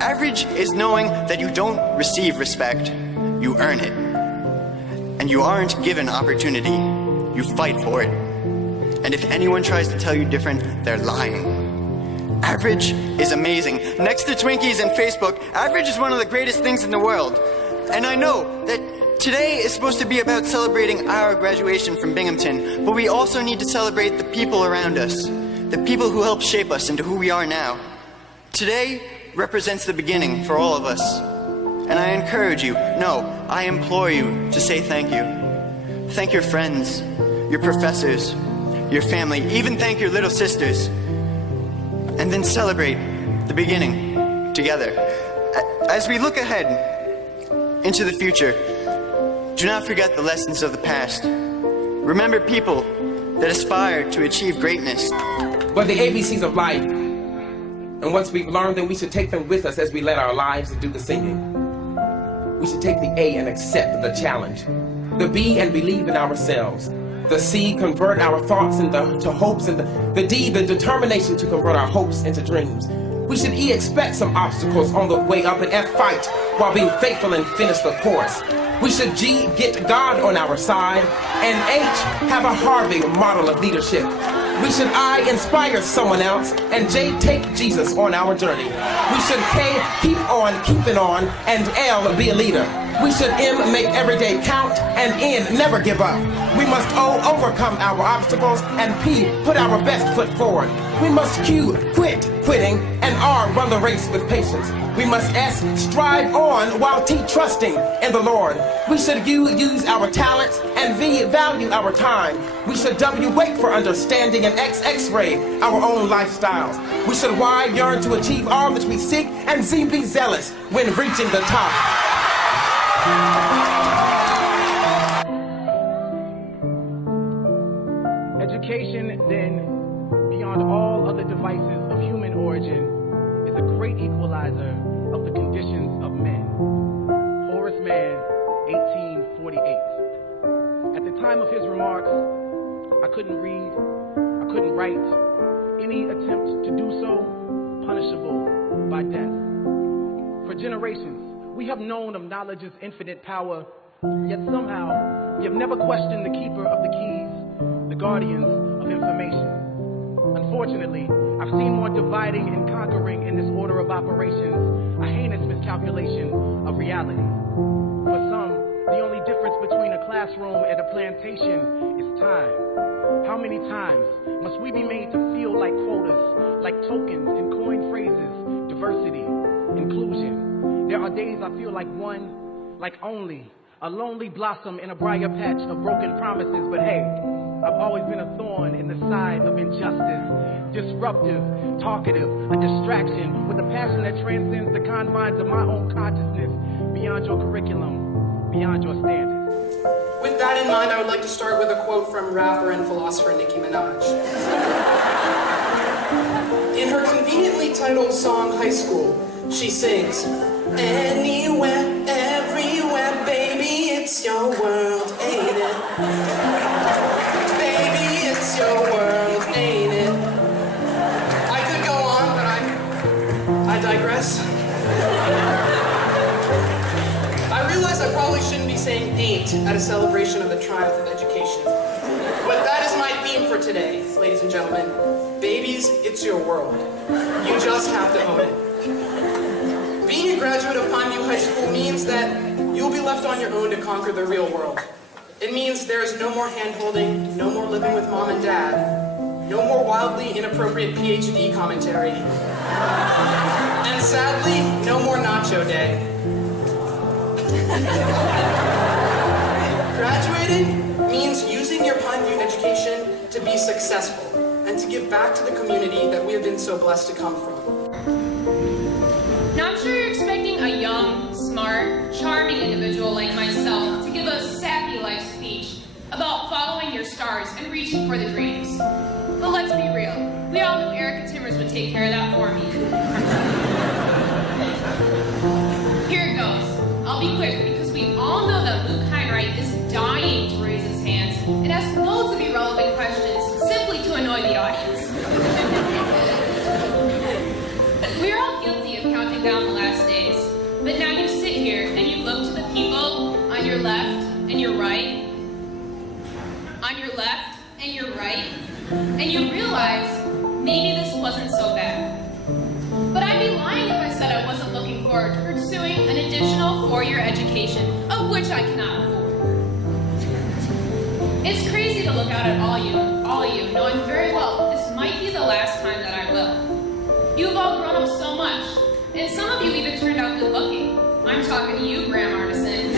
Average is knowing that you don't receive respect, you earn it. And you aren't given opportunity, you fight for it. And if anyone tries to tell you different, they're lying. Average is amazing. Next to Twinkies and Facebook, average is one of the greatest things in the world. And I know that today is supposed to be about celebrating our graduation from Binghamton, but we also need to celebrate the people around us, the people who helped shape us into who we are now. Today represents the beginning for all of us. And I encourage you, no, I implore you to say thank you. Thank your friends, your professors, your family, even thank your little sisters. And then celebrate the beginning together. As we look ahead into the future, do not forget the lessons of the past. Remember people that aspire to achieve greatness. But the ABCs of life, and once we've learned them, we should take them with us as we let our lives do the singing. We should take the A and accept the challenge. The B and believe in ourselves. The C, convert our thoughts into hopes. And the D, the determination to convert our hopes into dreams. We should E, expect some obstacles on the way up. And F, fight while being faithful and finish the course. We should G, get God on our side. And H, have a Harvey model of leadership. We should I, inspire someone else. And J, take Jesus on our journey. We should K, keep on keeping on. And L, be a leader. We should M, make every day count. And N, never give up. We must O, overcome our obstacles. And P, put our best foot forward. We must Q, quit quitting. And R, run the race with patience. We must S, strive on, while T, trusting in the Lord. We should U, use our talents. And V, value our time. We should W, wait for understanding. And X, X-ray our own lifestyles. We should Y, yearn to achieve all that we seek. And Z, be zealous when reaching the top. Education, then, beyond all other devices of human origin, is a great equalizer of the conditions of men. Horace Mann, 1848. At the time of his remarks, I couldn't read, I couldn't write. Any attempt to do so, punishable by death. For generations, we have known of knowledge's infinite power, yet somehow we have never questioned the keeper of the keys, the guardians of information. Unfortunately, I've seen more dividing and conquering in this order of operations, a heinous miscalculation of reality. For some, the only difference between a classroom and a plantation is time. How many times must we be made to feel like quotas, like tokens and coined phrases, diversity, inclusion? There are days I feel like one, like only, a lonely blossom in a briar patch of broken promises. But hey, I've always been a thorn in the side of injustice, disruptive, talkative, a distraction with a passion that transcends the confines of my own consciousness, beyond your curriculum, beyond your standards. With that in mind, I would like to start with a quote from rapper and philosopher Nicki Minaj. In her conveniently titled song, High School, she sings, anywhere, everywhere, baby, it's your world, ain't it? Baby, it's your world, ain't it? I could go on, but I digress. I realize I probably shouldn't be saying ain't at a celebration of the triumph of education. But that is my theme for today, ladies and gentlemen. Babies, it's your world. You just have to own it. Being a graduate of Pineview High School means that you'll be left on your own to conquer the real world. It means there's no more hand-holding, no more living with mom and dad, no more wildly inappropriate PhD commentary, and sadly, no more nacho day. Graduating means using your Pineview education to be successful and to give back to the community that we have been so blessed to come from. Now I'm sure you're expecting a young, smart, charming individual like myself to give a sappy life speech about following your stars and reaching for the dreams. But let's be real, we all knew Erica Timmers would take care of that for me. Here it goes. I'll be quick because we all know that Luke Heinrich is dying to raise his hands and asks loads of irrelevant questions simply to annoy the audience. We're all guilty of and you realize maybe this wasn't so bad. But I'd be lying if I said I wasn't looking forward to pursuing an additional 4-year education, of which I cannot afford. It's crazy to look out at all of you, knowing very well this might be the last time that I will. You've all grown up so much, and some of you even turned out good looking. I'm talking to you, Graham Artisan.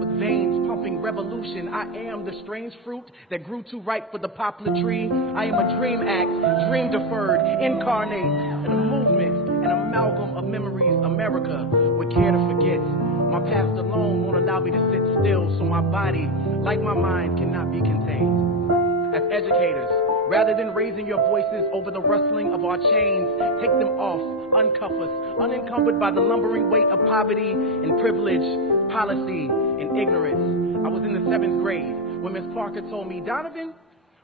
With veins pumping revolution, I am the strange fruit that grew too ripe for the poplar tree. I am a dream act, dream deferred, incarnate in a movement, an amalgam of memories America would care to forget. My past alone won't allow me to sit still, so my body, like my mind, cannot be contained. As educators, rather than raising your voices over the rustling of our chains, take them off, uncuff us, unencumbered by the lumbering weight of poverty and privilege, policy and ignorance. I was in the 7th grade when Miss Parker told me, Donovan,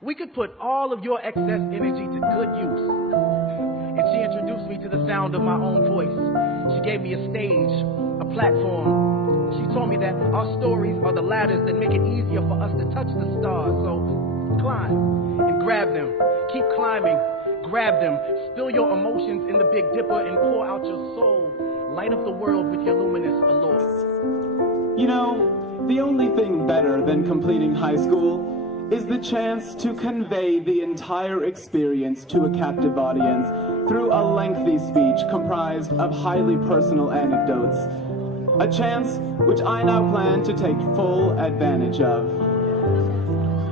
we could put all of your excess energy to good use. And she introduced me to the sound of my own voice. She gave me a stage, a platform. She told me that our stories are the ladders that make it easier for us to touch the stars. So climb and grab them. Keep climbing, grab them. Spill your emotions in the Big Dipper and pour out your soul. Light up the world with your luminous allure. You know, the only thing better than completing high school is the chance to convey the entire experience to a captive audience through a lengthy speech comprised of highly personal anecdotes. A chance which I now plan to take full advantage of.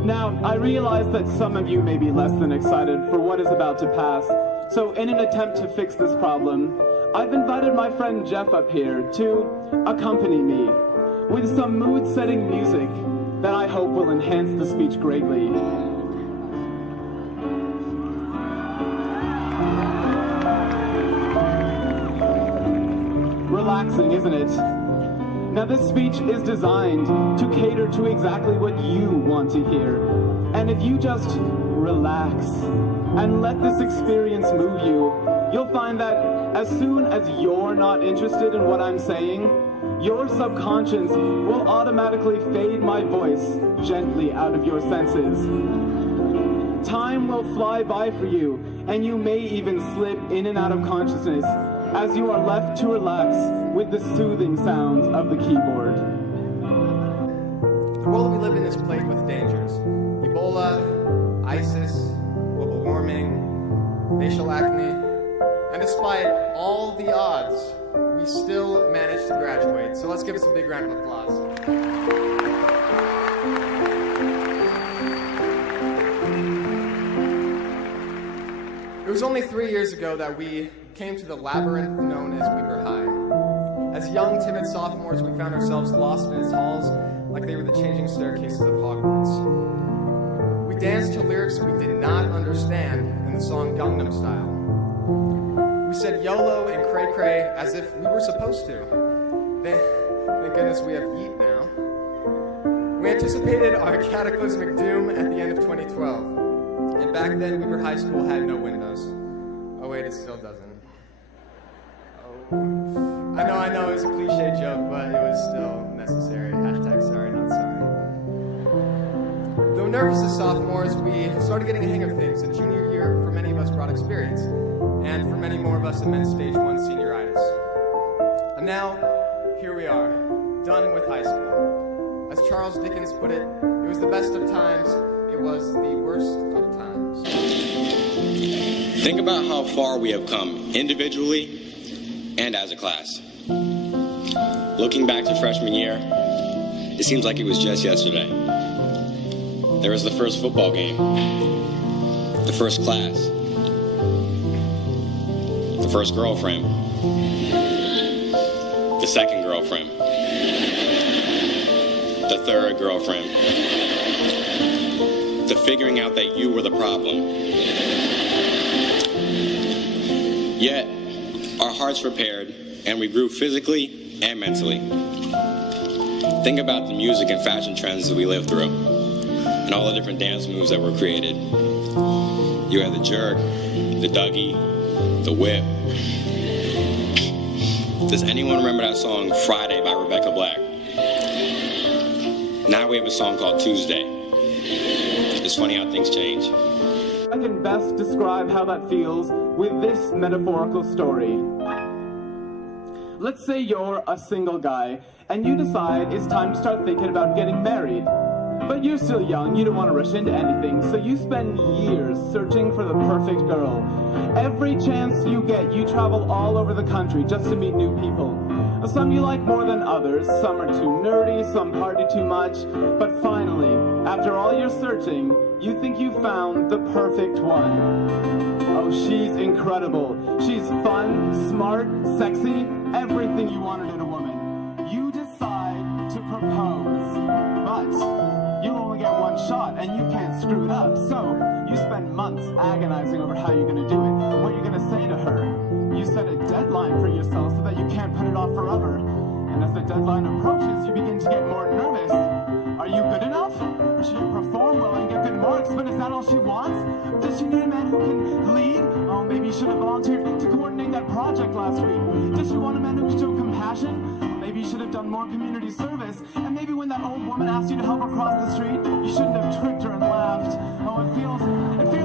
Now, I realize that some of you may be less than excited for what is about to pass, so in an attempt to fix this problem, I've invited my friend Jeff up here to accompany me with some mood-setting music that I hope will enhance the speech greatly. Relaxing, isn't it? Now this speech is designed to cater to exactly what you want to hear. And if you just relax and let this experience move you, you'll find that as soon as you're not interested in what I'm saying, your subconscious will automatically fade my voice gently out of your senses. Time will fly by for you, and you may even slip in and out of consciousness as you are left to relax with the soothing sounds of the keyboard. The world we live in is plagued with dangers. Ebola, ISIS, global warming, facial acne, and despite all the odds, we still managed to graduate. So let's give us a big round of applause. It was only 3 years ago that we came to the labyrinth known as Weber High. As young, timid sophomores, we found ourselves lost in its halls like they were the changing staircases of Hogwarts. We danced to lyrics we did not understand in the song Gangnam Style. We said YOLO and cray cray as if we were supposed to. Thank goodness we have Yeet now. We anticipated our cataclysmic doom at the end of 2012. And back then, Weber High School had no windows. Oh wait, it still doesn't. Oh. I know, it was a cliche joke, but it was still necessary. Hashtag sorry, not sorry. Though nervous as sophomores, we started getting a hang of things, and junior year, for many of us, brought experience. And for many more of us, it meant stage 1 senioritis. And now, here we are, done with high school. As Charles Dickens put it, it was the best of times, it was the worst of times. Think about how far we have come, individually and as a class. Looking back to freshman year, it seems like it was just yesterday. There was the first football game, the first class, the first girlfriend, the second girlfriend, the third girlfriend, the figuring out that you were the problem. Yet, our hearts repaired, and we grew physically and mentally. Think about the music and fashion trends that we lived through, and all the different dance moves that were created. You had the jerk, the Dougie, the whip. Does anyone remember that song, Friday by Rebecca Black? Now we have a song called Tuesday. It's funny how things change. I can best describe how that feels with this metaphorical story. Let's say you're a single guy, and you decide it's time to start thinking about getting married. But you're still young, you don't want to rush into anything, so you spend years searching for the perfect girl. Every chance you get, you travel all over the country just to meet new people. Some you like more than others, some are too nerdy, some party too much, but finally, after all your searching, you think you found the perfect one. Oh, she's incredible. She's fun, smart, sexy, everything you wanted in a woman. You decide to propose, but you only get one shot and you can't screw it up. So you spend months agonizing over how you're going to do it, what you're going to say to her. You set a deadline for yourself so that you can't put it off forever. And as the deadline approaches, you begin to get more nervous. Are you good enough? Or should you perform well and get good marks, but is that all she wants? Does she need a man who can lead? Oh, maybe you should have volunteered to coordinate that project last week. Does she want a man who can show compassion? Maybe you should have done more community service. And maybe when that old woman asked you to help her cross the street, you shouldn't have tricked her and laughed. Oh, it feels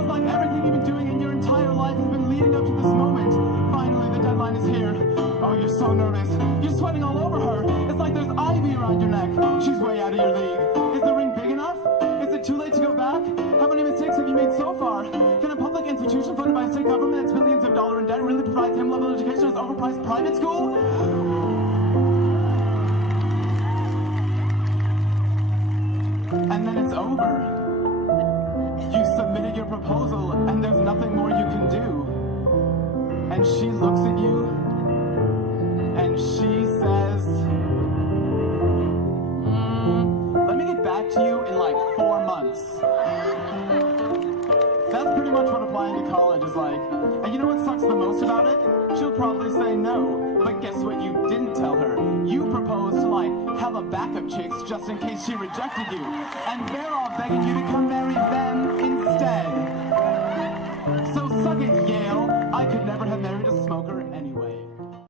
like everything you've been doing in your entire life has been leading up to this moment. Finally, the deadline is here. Oh, you're so nervous. You're sweating all over her. It's like there's ivy around your neck. She's way out of your league. Is the ring big enough? Is it too late to go back? How many mistakes have you made so far? Can a public institution funded by a state government that's billions of dollars in debt really provide same level of education as overpriced private school? And then it's over. You submitted your proposal, and there's nothing more you can do. And she looks at you, and she says, let me get back to you in like 4 months. That's pretty much what applying to college is like. And you know what sucks the most about it? She'll probably say no. But guess what you didn't tell her? You proposed to like hella backup chicks just in case she rejected you. And they're all begging you to come marry